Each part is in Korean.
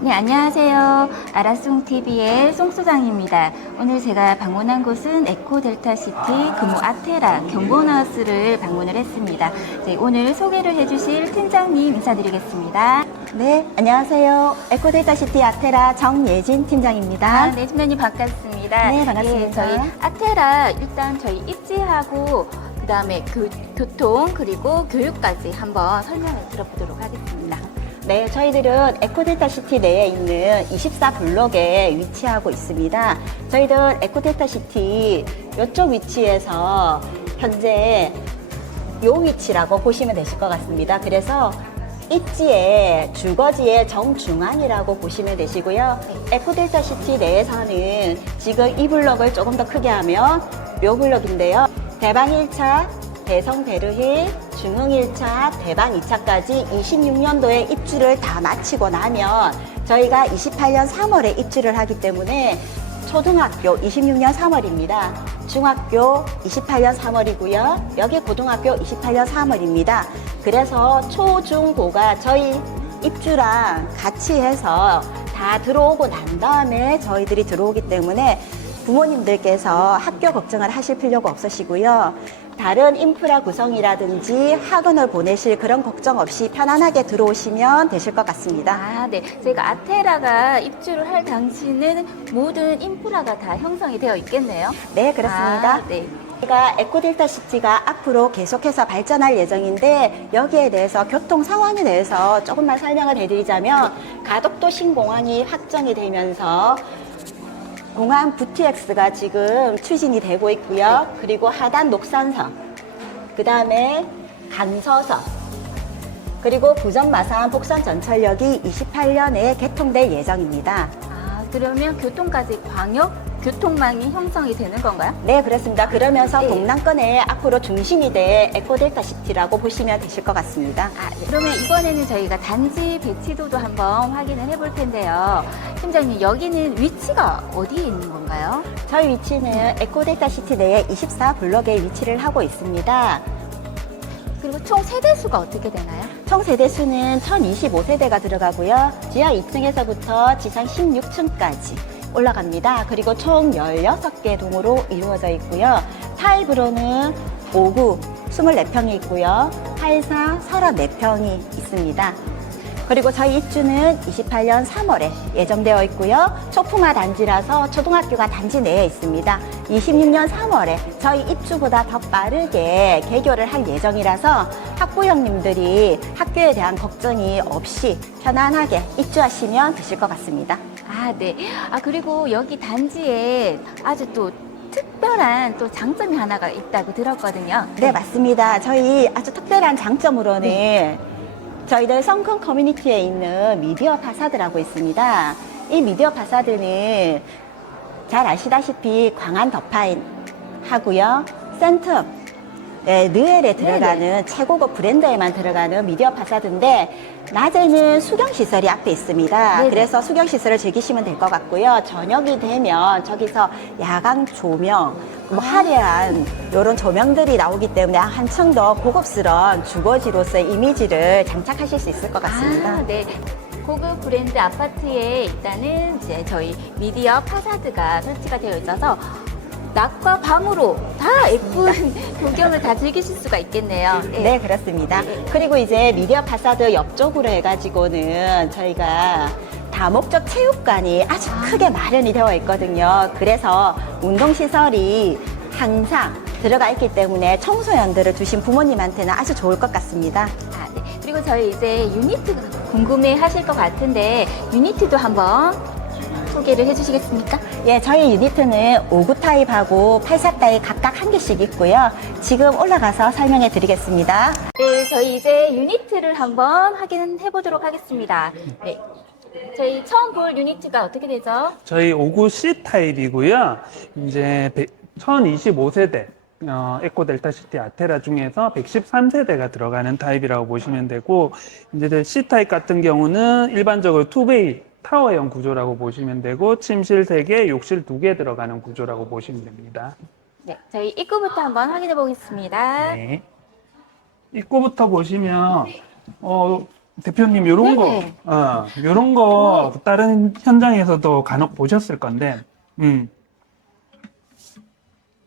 네, 안녕하세요. 아라송TV의 송소장입니다. 오늘 제가 방문한 곳은 에코델타시티 금호 아테라 경보나우스를 방문을 했습니다. 네, 오늘 소개를 해주실 팀장님 인사드리겠습니다. 네, 안녕하세요. 에코데이터시티 아테라 정예진 팀장입니다. 아, 네, 팀장님 반갑습니다. 네, 반갑습니다. 예, 저희 아테라 일단 저희 입지하고 그다음에 교, 교통 그리고 교육까지 한번 설명을 들어보도록 하겠습니다. 네, 저희들은 에코데이터시티 내에 있는 24블록에 위치하고 있습니다. 저희들 에코데이터시티 이쪽 위치에서 현재 요 위치라고 보시면 되실 것 같습니다. 그래서 입지의 주거지의 정중앙이라고 보시면 되시고요. 에코델타 시티 내에서는 지금 이 블럭을 조금 더 크게 하면 요 블럭인데요. 대방 1차, 대성 베르힐, 중흥 1차, 대방 2차까지 26년도에 입주를 다 마치고 나면 저희가 28년 3월에 입주를 하기 때문에 초등학교 26년 3월입니다. 중학교 28년 3월이고요. 여기 고등학교 28년 3월입니다. 그래서 초, 중, 고가 저희 입주랑 같이 해서 다 들어오고 난 다음에 저희들이 들어오기 때문에 부모님들께서 학교 걱정을 하실 필요가 없으시고요. 다른 인프라 구성이라든지 학원을 보내실 그런 걱정 없이 편안하게 들어오시면 되실 것 같습니다. 아, 네. 저희가 아테라가 입주를 할 당시는 모든 인프라가 다 형성이 되어 있겠네요. 네, 그렇습니다. 아, 네. 저희가 에코델타 시티가 앞으로 계속해서 발전할 예정인데 여기에 대해서 교통 상황에 대해서 조금만 설명을 해드리자면 가덕도 신공항이 확정이 되면서 공항 VTX가 지금 추진이 되고 있고요. 그리고 하단 녹산선, 그 다음에 간서선, 그리고 부전 마산 복선 전철역이 28년에 개통될 예정입니다. 아, 그러면 교통까지 광역 교통망이 형성이 되는 건가요? 네, 그렇습니다. 그러면서 네. 동남권의 앞으로 중심이 될 에코델타 시티라고 보시면 되실 것 같습니다. 아, 네. 그러면 이번에는 저희가 단지 배치도도 한번 확인을 해볼 텐데요. 팀장님, 여기는 위치가 어디에 있는 건가요? 저희 위치는 에코델타 시티 내에 24블럭에 위치를 하고 있습니다. 그리고 총 세대 수가 어떻게 되나요? 총 세대 수는 1025세대가 들어가고요. 지하 2층에서부터 지상 16층까지 올라갑니다. 그리고 총 16개 동으로 이루어져 있고요. 타입으로는 5구 24평이 있고요. 84 34평이 있습니다. 그리고 저희 입주는 28년 3월에 예정되어 있고요. 초품화 단지라서 초등학교가 단지 내에 있습니다. 26년 3월에 저희 입주보다 더 빠르게 개교를 할 예정이라서 학부형님들이 학교에 대한 걱정이 없이 편안하게 입주하시면 되실 것 같습니다. 아, 네. 아, 그리고 여기 단지에 아주 또 특별한 또 장점이 하나가 있다고 들었거든요. 네, 맞습니다. 저희 아주 특별한 장점으로는 저희들 성큰 커뮤니티에 있는 미디어 파사드라고 있습니다. 이 미디어 파사드는 잘 아시다시피 광안 더파인 하고요. 센텀, 네, 느엘에 들어가는 최고급 브랜드에만 들어가는 미디어 파사드인데 낮에는 수경 시설이 앞에 있습니다. 네네. 그래서 수경 시설을 즐기시면 될 것 같고요. 저녁이 되면 저기서 야광 조명, 뭐 화려한 이런 조명들이 나오기 때문에 한층 더 고급스러운 주거지로서의 이미지를 장착하실 수 있을 것 같습니다. 아, 네. 고급 브랜드 아파트에 일단은 이제 저희 미디어 파사드가 설치가 되어 있어서 낮과 밤으로 다 예쁜 풍경을 다 즐기실 수가 있겠네요. 네, 그렇습니다. 네. 그리고 이제 미디어 파사드 옆쪽으로 해가지고는 저희가 다목적 체육관이 아주 크게 마련이 되어 있거든요. 그래서 운동시설이 항상 들어가 있기 때문에 청소년들을 두신 부모님한테는 아주 좋을 것 같습니다. 아, 네. 그리고 저희 이제 유니트 궁금해 하실 것 같은데 유니트도 한번 소개를 해주시겠습니까? 예, 저희 유니트는 5구 타입하고 84 타입 각각 한 개씩 있고요. 지금 올라가서 설명해 드리겠습니다. 네, 저희 이제 유니트를 한번 확인해 보도록 하겠습니다. 네. 저희 처음 볼 유니트가 어떻게 되죠? 저희 5구 C 타입이고요. 이제 1025세대 어, 에코 델타 시티 아테라 중에서 113세대가 들어가는 타입이라고 보시면 되고 이제 C 타입 같은 경우는 일반적으로 투베이 타워형 구조라고 보시면 되고 침실 3개, 욕실 2개 들어가는 구조라고 보시면 됩니다. 네, 저희 입구부터 한번 확인해 보겠습니다. 네. 입구부터 보시면 어, 대표님 네네. 거, 어, 요런 거 다른 현장에서도 간혹 보셨을 건데, 음,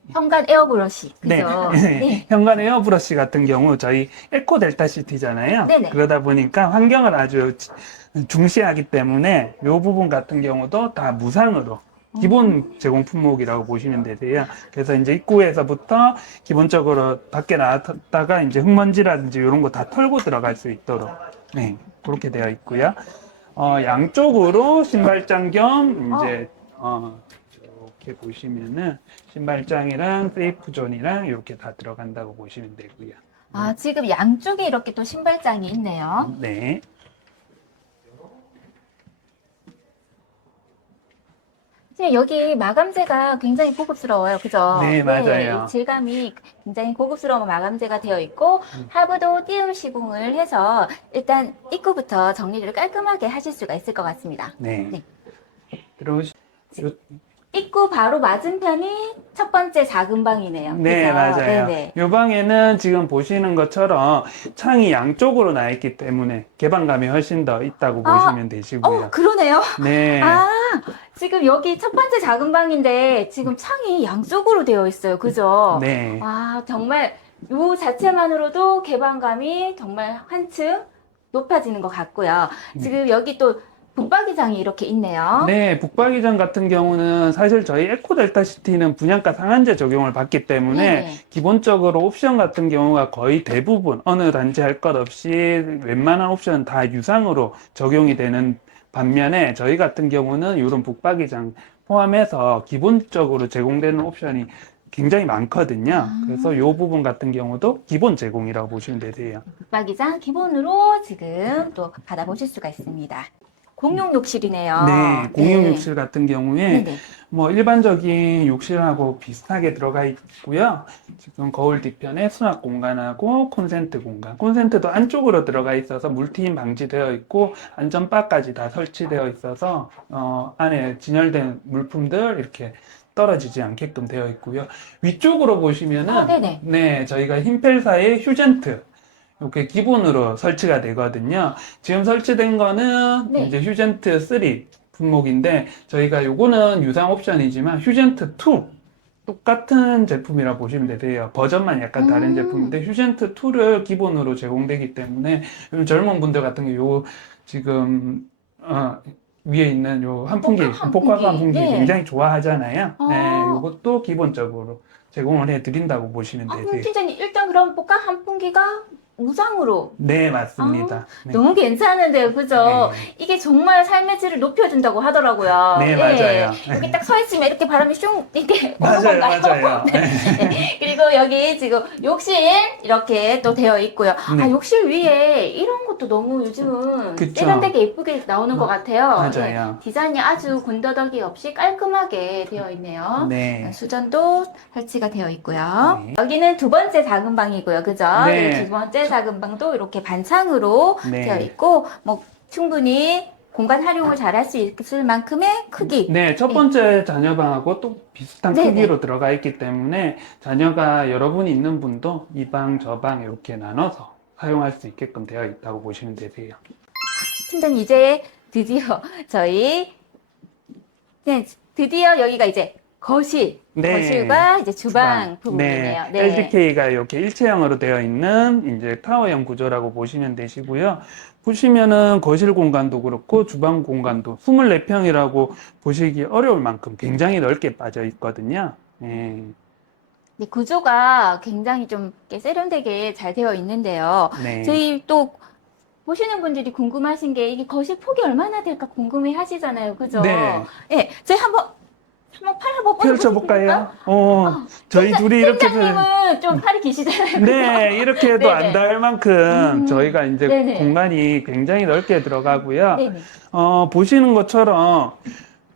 현관 에어브러시. 네. 그죠? 네. 현관 에어브러시 같은 경우 저희 에코 델타 시티잖아요. 네네. 그러다 보니까 환경을 아주 지- 중시하기 때문에 요 부분 같은 경우도 다 무상으로 기본 제공 품목이라고 보시면 되세요. 그래서 이제 입구에서부터 기본적으로 밖에 나왔다가 이제 흙먼지라든지 이런 거 다 털고 들어갈 수 있도록 네 그렇게 되어 있고요. 어, 양쪽으로 신발장 겸 이제 어, 이렇게 보시면은 신발장이랑 세이프 존이랑 이렇게 다 들어간다고 보시면 되고요. 아, 지금 양쪽에 이렇게 또 신발장이 있네요. 네. 지금 여기 마감재가 굉장히 고급스러워요. 그죠? 네, 맞아요. 질감이 굉장히 고급스러운 마감재가 되어 있고, 음. 하부도 띄움 시공을 해서 일단 입구부터 정리를 깔끔하게 하실 수가 있을 것 같습니다. 네. 네. 들어오시. 요- 입구 바로 맞은편이 첫 번째 작은 방이네요. 네, 그죠? 맞아요. 네네. 이 방에는 지금 보시는 것처럼 창이 양쪽으로 나 있기 때문에 개방감이 훨씬 더 있다고 아, 보시면 어, 되시고요. 그러네요. 네. 아, 지금 여기 첫 번째 작은 방인데 지금 창이 양쪽으로 되어 있어요. 그죠? 네. 와, 정말 요 자체만으로도 개방감이 정말 한층 높아지는 것 같고요. 지금 여기 또 붙박이장이 이렇게 있네요. 네, 북박이장 같은 경우는 사실 저희 에코델타 시티는 분양가 상한제 적용을 받기 때문에 네네. 기본적으로 옵션 같은 경우가 거의 대부분 어느 단지 할 것 없이 웬만한 옵션은 다 유상으로 적용이 되는 반면에 저희 같은 경우는 이런 북박이장 포함해서 기본적으로 제공되는 옵션이 굉장히 많거든요. 아. 그래서 이 부분 같은 경우도 기본 제공이라고 보시면 되세요. 붙박이장 기본으로 지금 또 받아보실 수가 있습니다. 공용 욕실이네요. 네, 공용 네. 욕실 같은 경우에 네네. 뭐 일반적인 욕실하고 비슷하게 들어가 있고요. 지금 거울 뒤편에 수납 공간하고 콘센트 공간. 콘센트도 안쪽으로 들어가 있어서 물튀임 방지되어 있고 안전바까지 다 설치되어 있어서 어, 안에 진열된 물품들 이렇게 떨어지지 않게끔 되어 있고요. 위쪽으로 보시면은 아, 네네. 네, 저희가 흰펠사의 휴젠트 이렇게 기본으로 설치가 되거든요. 지금 설치된 거는 네. 이제 휴젠트 3 품목인데 저희가 요거는 유상 옵션이지만 휴젠트 2 똑같은 제품이라 보시면 되세요. 버전만 약간 다른 음. 제품인데 휴젠트 2를 기본으로 제공되기 때문에 요즘 젊은 분들 같은 경우 요 지금 어, 위에 있는 요 환풍기, 복합 환풍기 네. 굉장히 좋아하잖아요. 아. 네, 요것도 기본적으로 제공을 해드린다고 보시면 아, 되세요. 팀장님 일단 그럼 복합 한풍기가 무상으로 네, 맞습니다. 네. 너무 괜찮은데요, 그죠? 네. 이게 정말 삶의 질을 높여준다고 하더라고요. 네, 예. 맞아요. 여기 딱 서 있으면 이렇게 바람이 슝 이렇게 오는 맞아요, 건가요? 맞아요. 네. 그리고 여기 지금 욕실 이렇게 또 되어 있고요. 네. 아, 욕실 위에 이런 것도 너무 요즘은 그쵸. 세련되게 예쁘게 나오는 것 같아요. 맞아요. 네. 디자인이 아주 군더더기 없이 깔끔하게 되어 있네요. 네. 수전도 설치가 되어 있고요. 네. 여기는 두 번째 작은 방이고요. 그죠? 네. 두 번째 작은 방도 이렇게 반창으로 네. 되어 있고, 뭐, 충분히 공간 활용을 잘할 수 있을 만큼의 크기. 네, 첫 번째 자녀방하고 또 비슷한 네, 크기로 들어가 있기 때문에 자녀가 여러분이 있는 분도 이 방, 저 방 이렇게 나눠서 사용할 수 있게끔 되어 있다고 보시면 되세요. 팀장님, 이제 드디어 저희, 네, 드디어 여기가 이제 거실. 네. 거실과 이제 주방 부분이네요. 네, LDK가 이렇게 일체형으로 되어 있는 이제 타워형 구조라고 보시면 되시고요. 보시면은 거실 공간도 그렇고 주방 공간도 24평이라고 보시기 어려울 만큼 굉장히 넓게 빠져 있거든요. 네. 네, 구조가 굉장히 좀 이렇게 세련되게 잘 되어 있는데요. 네. 저희 또 보시는 분들이 궁금하신 게 이게 거실 폭이 얼마나 될까 궁금해 하시잖아요. 그죠? 네. 예, 저희 한번 한번 팔 한번 펼쳐볼까요? 어, 저희 둘이 이렇게 팀장님은 좀 팔이 기시잖아요. 네, 이렇게 해도. 안 닿을 만큼 음, 저희가 이제 네네. 공간이 굉장히 넓게 들어가고요. 네네. 어, 보시는 것처럼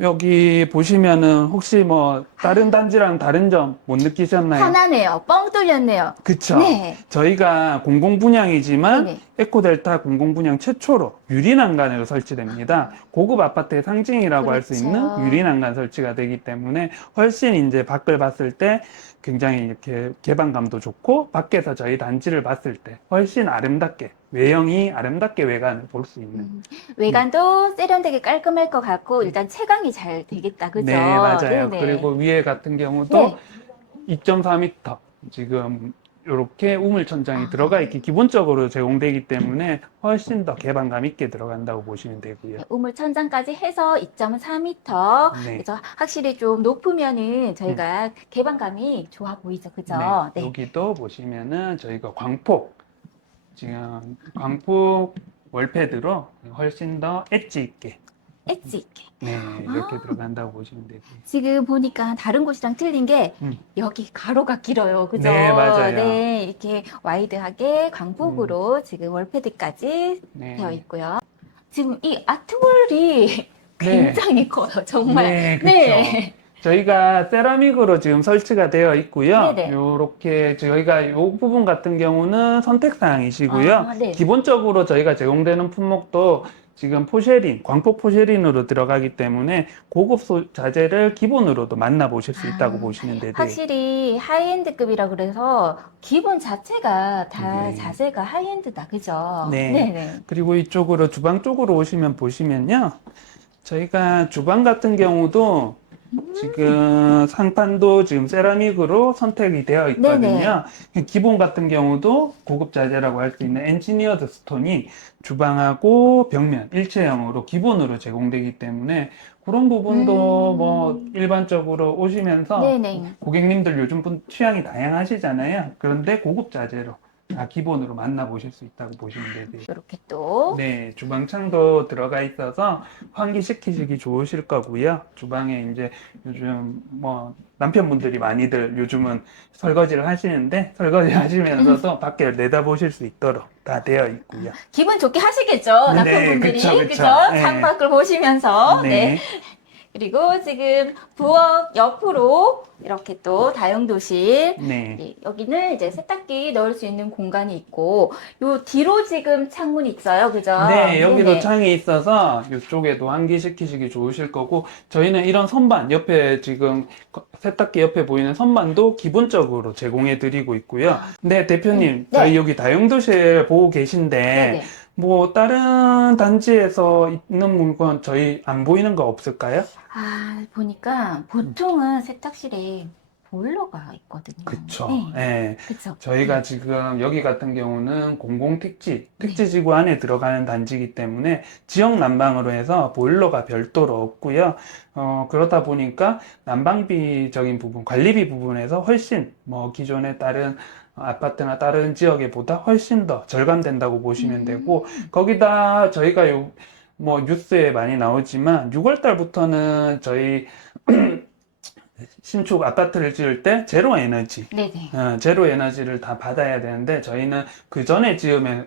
여기 보시면은 혹시 뭐 다른 단지랑 다른 점 못 느끼셨나요? 편하네요. 뻥 뚫렸네요. 그쵸? 네. 저희가 공공 분양이지만 네네. 에코델타 공공분양 최초로 유리난간으로 설치됩니다. 고급 아파트의 상징이라고 할 수 그렇죠. 있는 유리난간 설치가 되기 때문에 훨씬 이제 밖을 봤을 때 굉장히 이렇게 개방감도 좋고 밖에서 저희 단지를 봤을 때 훨씬 아름답게 외형이 아름답게 외관을 볼 수 있는 음, 외관도 세련되게 깔끔할 것 같고 일단 채광이 잘 되겠다, 그죠? 네, 맞아요. 네네. 그리고 위에 같은 경우도 네. 2.4m 지금 이렇게 우물 천장이 아. 들어가 있기 기본적으로 제공되기 때문에 훨씬 더 개방감 있게 들어간다고 보시면 되고요. 우물 천장까지 해서 2.4m. 네. 그래서 확실히 좀 높으면은 저희가 개방감이 좋아 보이죠, 그죠? 네, 여기도 보시면은 저희가 광폭 지금 광폭 월패드로 훨씬 더 엣지 있게 엣지 있게. 네, 이렇게 아. 들어간다고 보시면 되고요. 지금 보니까 다른 곳이랑 틀린 게 음. 여기 가로가 길어요, 그죠? 네, 맞아요. 네, 이렇게 와이드하게 광폭으로 지금 월패드까지 네. 되어 있고요. 지금 이 아트월이 굉장히 커요, 정말. 네, 그렇죠. 저희가 세라믹으로 지금 설치가 되어 있고요. 네네. 이렇게 저희가 이 부분 같은 경우는 선택 사항이시고요. 아, 네. 기본적으로 저희가 제공되는 품목도 지금 포쉐린, 광폭 포쉐린으로 들어가기 때문에 고급 소- 자재를 기본으로도 만나보실 수 있다고 아, 보시면 돼요. 확실히 하이엔드급이라 그래서 기본 자체가 다 네. 자세가 하이엔드다, 그죠? 네. 네네. 그리고 이쪽으로 주방 쪽으로 오시면 보시면요. 저희가 주방 같은 경우도 지금 상판도 지금 세라믹으로 선택이 되어 있거든요. 기본 같은 경우도 고급 자재라고 할 수 있는 엔지니어드 스톤이 주방하고 벽면 일체형으로 기본으로 제공되기 때문에 그런 부분도 음. 뭐 일반적으로 오시면서 네네. 고객님들 요즘 분 취향이 다양하시잖아요. 그런데 고급 자재로 다 기본으로 만나보실 수 있다고 보시면 되세요. 이렇게 또. 네, 주방창도 들어가 있어서 환기시키시기 좋으실 거고요. 주방에 이제 요즘 뭐 남편분들이 많이들 요즘은 설거지를 하시는데 설거지 하시면서도 밖에 내다보실 수 있도록 다 되어 있고요. 기분 좋게 하시겠죠, 네, 남편분들이. 그쵸, 그죠? 그쵸. 네. 창밖을 보시면서. 네. 그리고 지금 부엌 옆으로 이렇게 또 다용도실. 네. 예, 여기는 이제 세탁기 넣을 수 있는 공간이 있고, 요 뒤로 지금 창문이 있어요. 그죠? 네, 여기도 네네. 창이 있어서 이쪽에도 환기시키시기 좋으실 거고, 저희는 이런 선반, 옆에 지금 거- 세탁기 옆에 보이는 선반도 기본적으로 제공해 드리고 있고요. 네, 대표님, 네. 저희 여기 다용도실 보고 계신데, 네네. 뭐, 다른 단지에서 있는 물건 저희 안 보이는 거 없을까요? 아, 보니까 보통은 세탁실에 보일러가 있거든요. 그쵸. 네. 예. 그쵸. 저희가 지금 여기 같은 경우는 공공택지, 네. 택지지구 안에 들어가는 단지이기 때문에 지역 난방으로 해서 보일러가 별도로 없고요. 어, 그렇다 보니까 난방비적인 부분, 관리비 부분에서 훨씬 뭐 기존에 다른 아파트나 다른 지역에 보다 훨씬 더 절감된다고 보시면 음. 되고, 거기다 저희가 요, 뭐 뉴스에 많이 나오지만 6월 달부터는 저희 신축 아파트를 지을 때 제로 에너지, 네네. 어, 제로 에너지를 다 받아야 되는데 저희는 그 전에 지음에도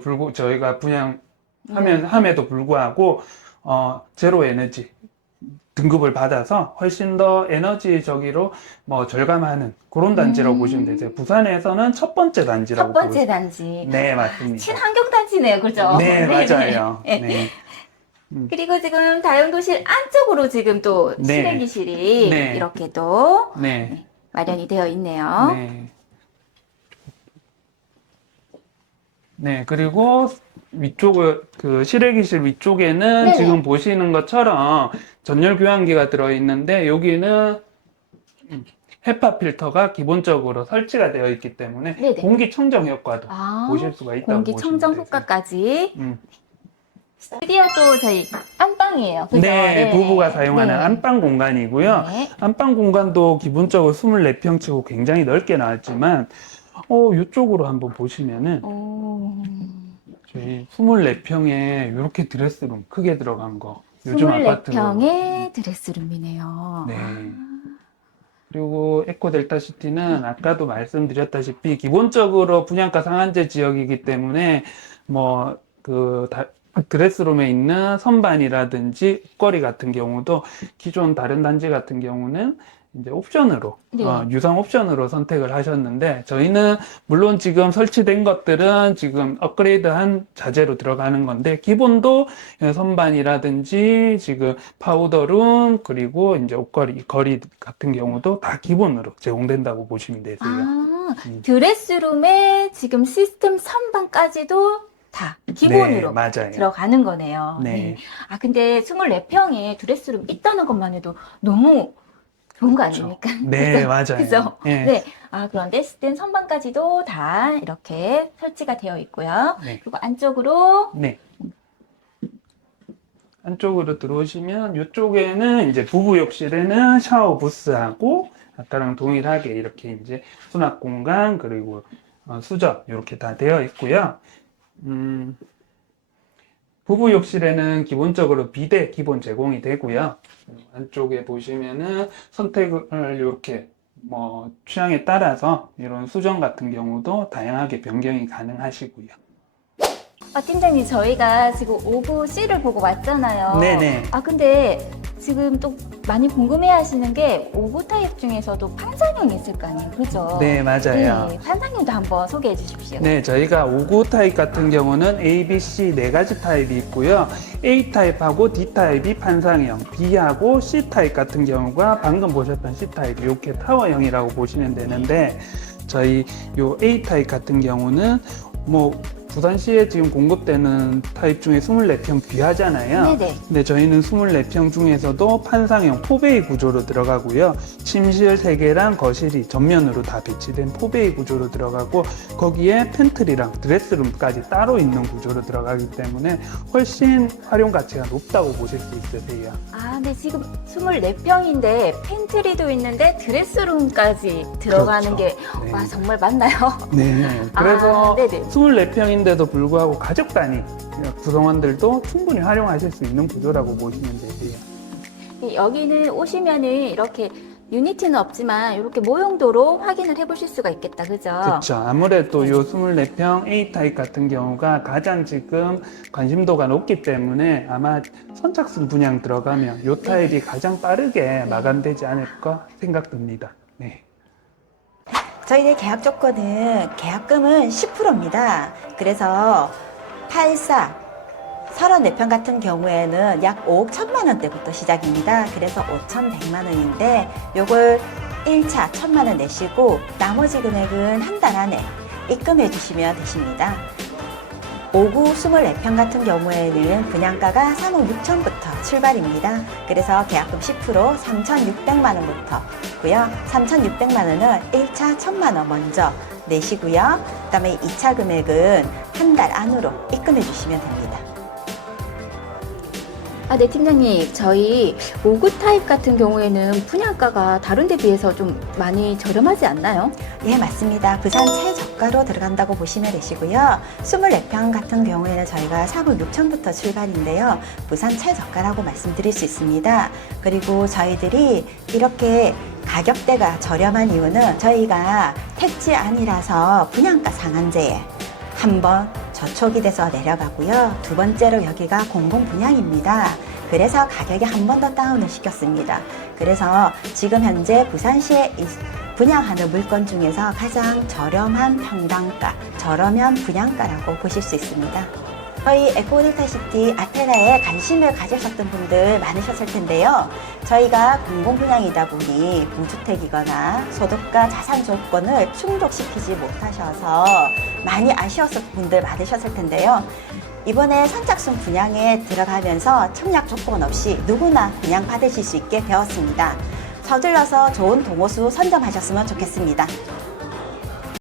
불구 저희가 분양하면 네. 함에도 불구하고 어, 제로 에너지 등급을 받아서 훨씬 더 에너지적으로 뭐 절감하는 그런 단지라고 음. 보시면 되세요. 부산에서는 첫 번째 단지라고 첫 번째 보시- 단지. 네 맞습니다. 친환경 단지네요. 그죠? 네 네네. 맞아요. 네. 네. 그리고 지금 다용도실 안쪽으로 지금 또 네. 실외기실이 네. 이렇게 또 네. 마련이 되어 있네요. 네. 네, 그리고 위쪽을, 그 실외기실 위쪽에는 네네. 지금 보시는 것처럼 전열 교환기가 들어 있는데 여기는 음, 헤파 필터가 기본적으로 설치가 되어 있기 때문에 네네. 공기 청정 효과도 아, 보실 수가 있다고 공기 보시면 청정. 효과까지. 음. 드디어 또 저희 안방이에요. 그죠? 네, 부부가 사용하는 네. 안방 공간이고요. 네. 안방 공간도 기본적으로 24평 치고 굉장히 넓게 나왔지만, 어, 이쪽으로 한번 보시면은 오, 저희 24평에 이렇게 드레스룸 크게 들어간 거. 요즘 아파트로. 24평의 드레스룸이네요. 네. 그리고 에코델타 시티는 아까도 말씀드렸다시피 기본적으로 분양가 상한제 지역이기 때문에 뭐그 드레스룸에 있는 선반이라든지 옷걸이 같은 경우도 기존 다른 단지 같은 경우는 이제 옵션으로 네. 어, 유상 옵션으로 선택을 하셨는데 저희는 물론 지금 설치된 것들은 지금 업그레이드한 자재로 들어가는 건데 기본도 선반이라든지 지금 파우더룸 그리고 이제 옷걸이 거리 같은 경우도 다 기본으로 제공된다고 보시면 되세요. 아, 음. 드레스룸에 지금 시스템 선반까지도 다 기본으로 네, 맞아요. 들어가는 거네요. 네. 아, 근데 24평에 드레스룸 있다는 것만 해도 너무 좋은 거 그렇죠. 아닙니까? 네, 맞아요. 그죠? 네. 네. 아, 그런데 시스템 선반까지도 다 이렇게 설치가 되어 있고요. 네. 그리고 안쪽으로 네. 안쪽으로 들어오시면 이쪽에는 이제 부부 욕실에는 샤워 부스하고 아까랑 동일하게 이렇게 이제 수납 공간 그리고 어, 수전 이렇게 다 되어 있고요. 음, 부부 욕실에는 기본적으로 비대 기본 제공이 되고요. 안쪽에 보시면은 선택을 이렇게 뭐 취향에 따라서 이런 수전 같은 경우도 다양하게 변경이 가능하시고요. 아, 팀장님, 저희가 지금 5구 C를 보고 왔잖아요. 네네. 아, 근데 지금 또 많이 궁금해 하시는 게 5구 타입 중에서도 판상형이 있을 거 아니에요. 그죠? 네, 맞아요. 네, 판상형도 한번 소개해 주십시오. 네, 저희가 5구 타입 같은 경우는 A, B, C 네 가지 타입이 있고요. A 타입하고 D 타입이 판상형, B하고 C 타입 같은 경우가 방금 보셨던 C 타입 이렇게 타워형이라고 보시면 되는데 저희 요 A 타입 같은 경우는 뭐 부산시에 지금 공급되는 타입 중에 24평 귀하잖아요. 네네. 근데 저희는 24평 중에서도 판상형 포베이 구조로 들어가고요. 침실 3개랑 거실이 전면으로 다 배치된 포베이 구조로 들어가고 거기에 팬트리랑 드레스룸까지 따로 있는 구조로 들어가기 때문에 훨씬 활용 가치가 높다고 보실 수 있으세요. 아, 근데 지금 24평인데 팬트리도 있는데 드레스룸까지 들어가는 그렇죠. 게, 네. 와, 정말 맞나요? 네. 그래서 아, 네네. 24평인데 도 불구하고 가족 단위 구성원들도 충분히 활용하실 수 있는 구조라고 보시면 되세요. 네, 여기는 오시면은 이렇게 유니티는 없지만 이렇게 모형도로 확인을 해보실 수가 있겠다, 그죠? 그렇죠. 아무래도 요 24평 A 타입 같은 경우가 가장 지금 관심도가 높기 때문에 아마 선착순 분양 들어가면 요 타입이 가장 빠르게 마감되지 않을까 생각됩니다. 네. 저희의 계약 조건은 계약금은 10%입니다. 그래서 84, 34평 같은 경우에는 약 5억 1천만 원대부터 시작입니다. 그래서 5,100만 원인데 요걸 1차 1천만 원 내시고 나머지 금액은 한 달 안에 입금해 주시면 되십니다. 5구 24평 같은 경우에는 분양가가 3억 6천부터 출발입니다. 그래서 계약금 10% 3,600만 원부터 고요. 3,600만 원은 1차 1,000만 원 먼저 내시고요. 그다음에 2차 금액은 한 달 안으로 입금해 주시면 됩니다. 아, 네, 팀장님. 저희 5구 타입 같은 경우에는 분양가가 다른 데 비해서 좀 많이 저렴하지 않나요? 예, 맞습니다. 부산 최저가로 들어간다고 보시면 되시고요. 24평 같은 경우에는 저희가 4억 6천부터 출발인데요. 부산 최저가라고 말씀드릴 수 있습니다. 그리고 저희들이 이렇게 가격대가 저렴한 이유는 저희가 택지 아니라서 분양가 상한제에 한번 저촉이 돼서 내려가고요. 두 번째로 여기가 공공 분양입니다. 그래서 가격이 한 번 더 다운을 시켰습니다. 그래서 지금 현재 부산시에 이- 분양하는 물건 중에서 가장 저렴한 평당가, 저렴한 분양가라고 보실 수 있습니다. 저희 에코델타시티 아테나에 관심을 가지셨던 분들 많으셨을 텐데요. 저희가 공공분양이다 보니 무주택이거나 소득과 자산 조건을 충족시키지 못하셔서 많이 아쉬웠을 분들 많으셨을 텐데요. 이번에 선착순 분양에 들어가면서 청약 조건 없이 누구나 분양 받으실 수 있게 되었습니다. 서둘러서 좋은 동호수 선점하셨으면 좋겠습니다.